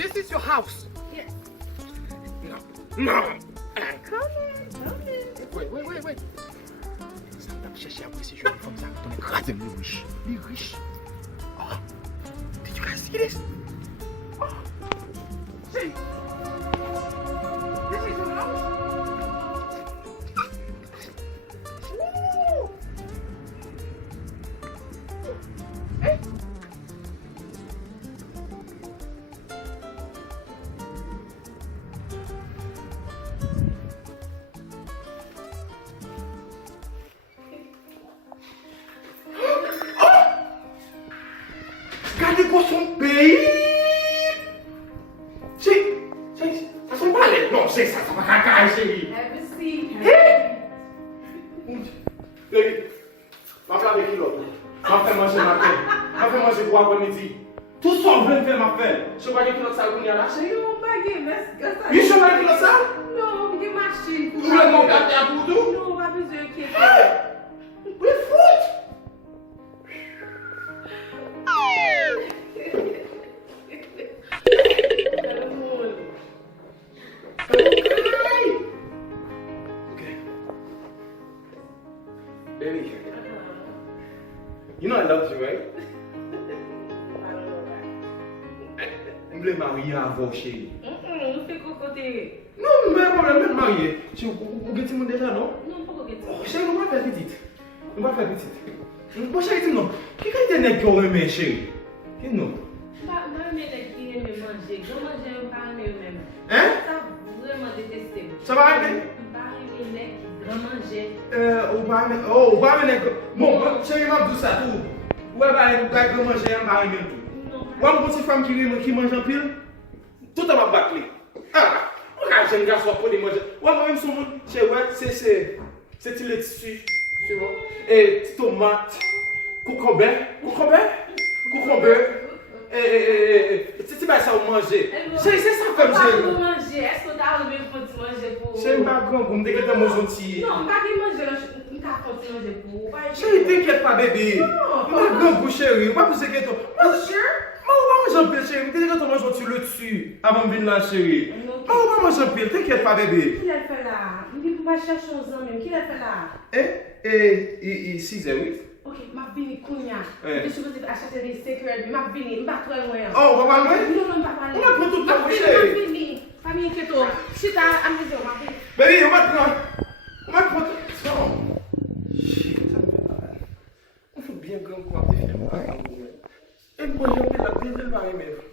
This is your house. Yes. No. No. Come in. Wait. Ça t'a cherché à voir si je suis comme ça. On est écrasé, les riches. Oh. Did you guys see this? Oh. See. This is your house. Ooh. Hey. Regardez pour son pays. Ça sont pas les. Non, c'est ça va caca, chérie. Have a seat. Baby, ma femme avec qui l'autre? Ma femme manger ma femme. Ma femme manger pour après-midi. Tout ça, on veut faire ma femme. Je vois que l'autre salle qu'on y a là, chérie. Non, pas game. Let's You sure like l'autre salle? Non, get my shit. Vous voulez mon gâteau à pour tout? Non, pas besoin de quelque. We foot. Okay. Baby, you know I love you, right? I don't know that. Je voulais marier avant, chérie. Nous fait cocoter. Non, mais problème, même marier. Vous avez dit déjà, non? Non, pas cocoter. Oh, chérie, on va faire petite. On va faire petite. Bon, chérie, dis non. Qui est le nègre qui aurait aimé, chérie? Qui non? Pas mais les qui aiment manger. Je mange pas eux-mêmes. Hein? Ça vraiment détesté. Ça va arriver? Pas aimer les qui grand manger. On va amener. Bon, chérie, m'a dit ça tout. Ouais, bah, grand manger, on va aimer tout. Non. Ou une petite femme qui mange en pile, tout à ma battre. Ah, on a un jeune garçon pour les manger. Ouais, moi-même, son monde, c'est le tissu, tu vois. Et tomate, concombre, c'est pas ça on manger. C'est ça comme j'ai. Manger, est-ce que tu as envie de manger pour. C'est pas grand, vous me dites que tu as mangé petit. Non, pas de manger, tu as manger pour. Chérie, t'inquiète pas, bébé. Non, pas grand goût, chérie. Pas pousser que toi. Moi, sûr? Moi, on va manger en pile, chérie. T'es quand on mange, tu le tues avant de venir là, chérie. On va manger en pile, t'inquiète pas, bébé. Qui l'a fait là? Il dit pour pas chercher aux hommes, qui l'a fait là? Et 6h08. Ok, ma vini kounya. Je suis supposée acheter des sécurité, ma vini, m'a trop loin. Oh, on va pas loin? Non, pas loin. On va prendre tout le temps, Ma chérie. vini, famille inquiéto. Si t'as amusé, ma vini. Baby, on va prendre. On va prendre. Non. Shit, ça me fait mal. On fait bien grand quoi, t'es fier. Et moi, j'ai envie de la pile,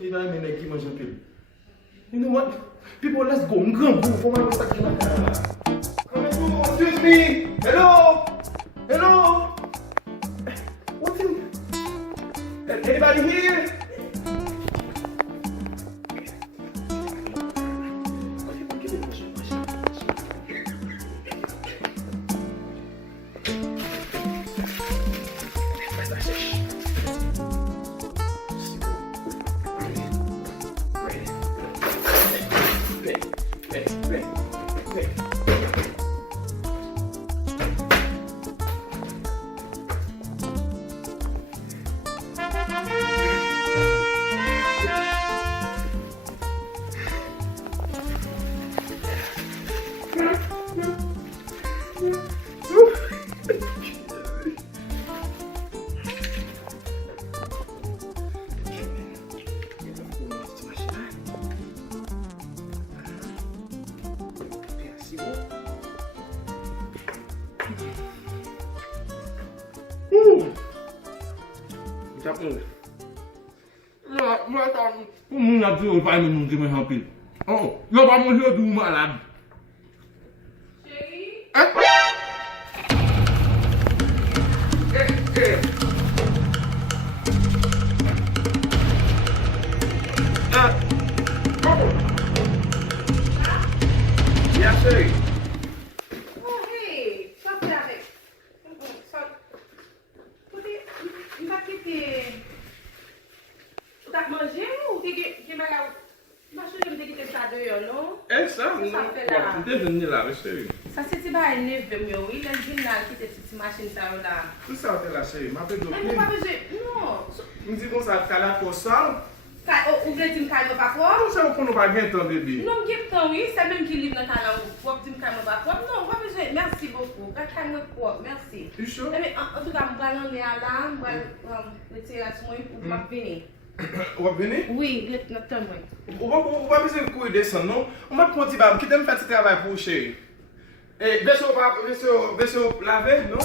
il va aimer les qui mangent en pile. You know what? People, let's go. Un grand bout, faut m'amener ça qui va faire. Excuse me. Hello. Hello. What's in? Anybody here? Não deu para não ter mais rápido. Oh, eu vou morrer do malado. Ça c'est pas un neuf de mieux, il a dit là qui était petite machine ça là. Tout ça, t'es là, chérie. Ma belle, Mais pas besoin. Non. me dit comme ça, t'as la pour ça. Ou vle di m kay mwen pa Mwen prop? se ou kon nou pa gen tan, bébé. Non, m gep tan, oui. Se menm ki liv nan kanan wap di m kay mwen pa prop. Non, wap bezwe. Merci beaucoup. Kay mwen prop. Merci. You sure? En tout cas, m bral an le ala, m bral rete la sou mwen pou map vini. Ou ap veni? Oui, let nan tan mwen. Ou pa bezwe kou e desan, non? Ou map konti bab, ki dem fè ti travay pou chéri. Vese ou lave, non?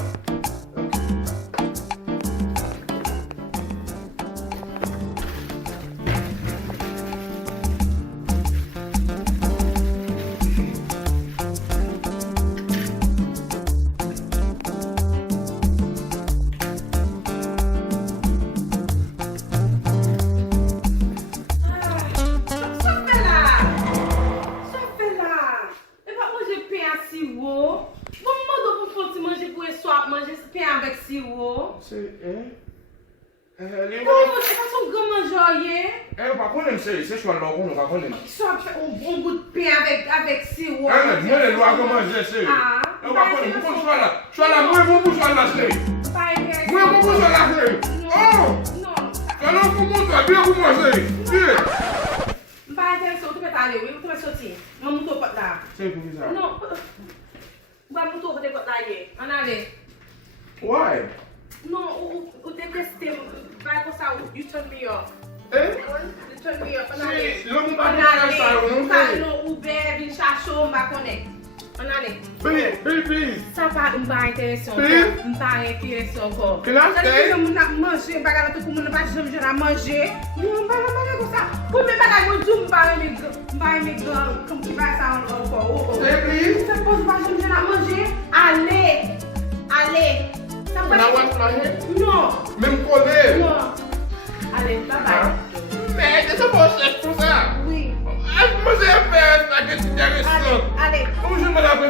Se chwa lò kon nou ka konen. Sop fè un bout de pain avec sirop. Mwen lò a koman jè se. Mwen pa konen, mwen kon chwa la. Chwa la, mwen pou chwa la se. Mwen pou chwa la se. Non. Chwa la pou moun chwa, biye pou mwen se. Biye. Mpa interese ou te met ale, ou te met soti. Mwen moutou pot la. Se pou ki sa? Non. Mwen moutou pot la ye. An ale. Why? Non, ou te teste. Bay ko sa, you turn me off. You turn me off, an ale. Lò moun pa konen sa yo, nou se. Non, ou be, vin chacho, mba konen. An ale. Please. Sa pa mba interese Please. Mba interese anko. Can I stay? Mwen ap manje, baga la tou pou mwen ap jom jen a manje. Yon mba la manje kon sa. Pou mwen baga yon djou mba reme gan, kom ki bay sa anko. Stay, please. Sa pou mba jom jen a manje. Ale. Can I wash my hair? Non. Mem kole. Non. Ale, bye. Mè, de se pou chèk pou sa. Oui. Mwen se fè, a gen ti dere son. Ale. Mwen jen mwen apè